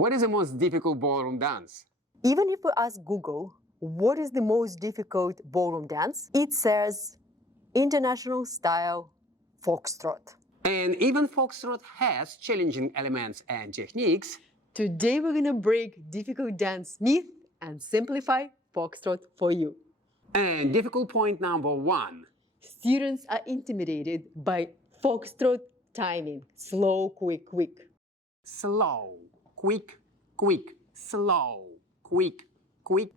What is the most difficult ballroom dance? Even if we ask Google, what is the most difficult ballroom dance? It says international style foxtrot. And even foxtrot has challenging elements and techniques. Today we're gonna break difficult dance myth and simplify foxtrot for you. And difficult point number 1. Students are intimidated by foxtrot timing. Slow, quick, quick. Slow, quick, quick, slow, quick, quick.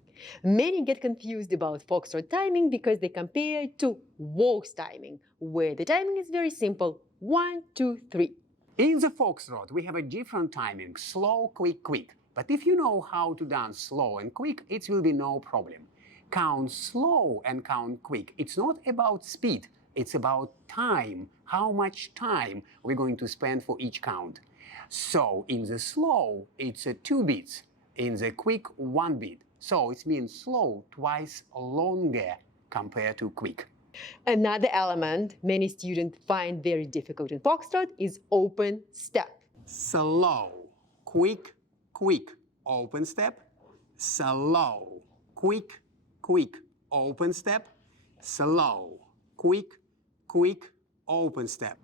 Many get confused about foxtrot timing because they compare it to waltz timing, where the timing is very simple. 1, 2, 3. In the foxtrot, we have a different timing, slow, quick, quick. But if you know how to dance slow and quick, it will be no problem. Count slow and count quick. It's not about speed, it's about time, how much time we're going to spend for each count. So in the slow, it's 2 beats. In the quick, 1 beat. So it means slow twice longer compared to quick. Another element many students find very difficult in foxtrot is open step. Slow, quick, quick, open step. Slow, quick, quick, open step. Slow, quick, quick, open step.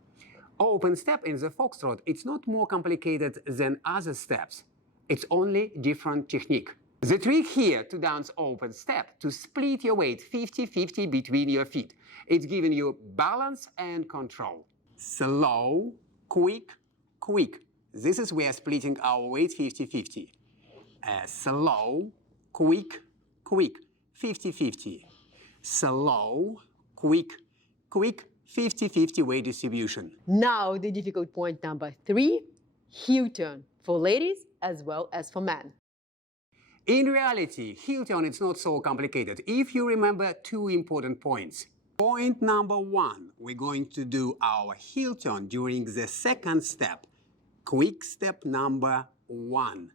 Open step in the foxtrot, it's not more complicated than other steps. It's only different technique. The trick here to dance open step, to split your weight 50-50 between your feet. It's giving you balance and control. Slow, quick, quick. This is where splitting our weight 50-50. Slow, quick, quick, 50-50. Slow, quick, quick, 50-50 weight distribution. Now the difficult point number 3, heel turn for ladies as well as for men. In reality, heel turn is not so complicated if you remember 2 important points. Point number 1, we're going to do our heel turn during the second step. Quick step number 1.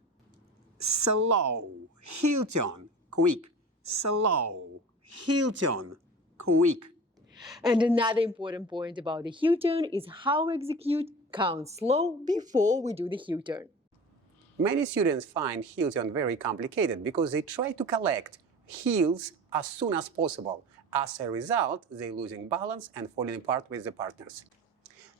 Slow, heel turn, quick, slow, heel turn, quick. And another important point about the heel turn is how we execute count slow before we do the heel turn. Many students find heel turn very complicated because they try to collect heels as soon as possible. As a result, they're losing balance and falling apart with the partners.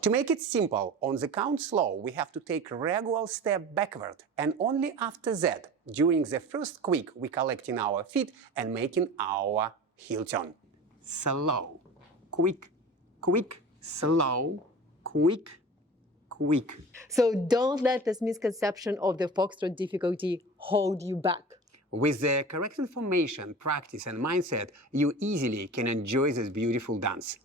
To make it simple, on the count slow, we have to take a regular step backward, and only after that, during the first quick, we're collecting our feet and making our heel turn. Slow, quick, quick, slow, quick, quick. So don't let this misconception of the foxtrot difficulty hold you back. With the correct information, practice and mindset, you easily can enjoy this beautiful dance.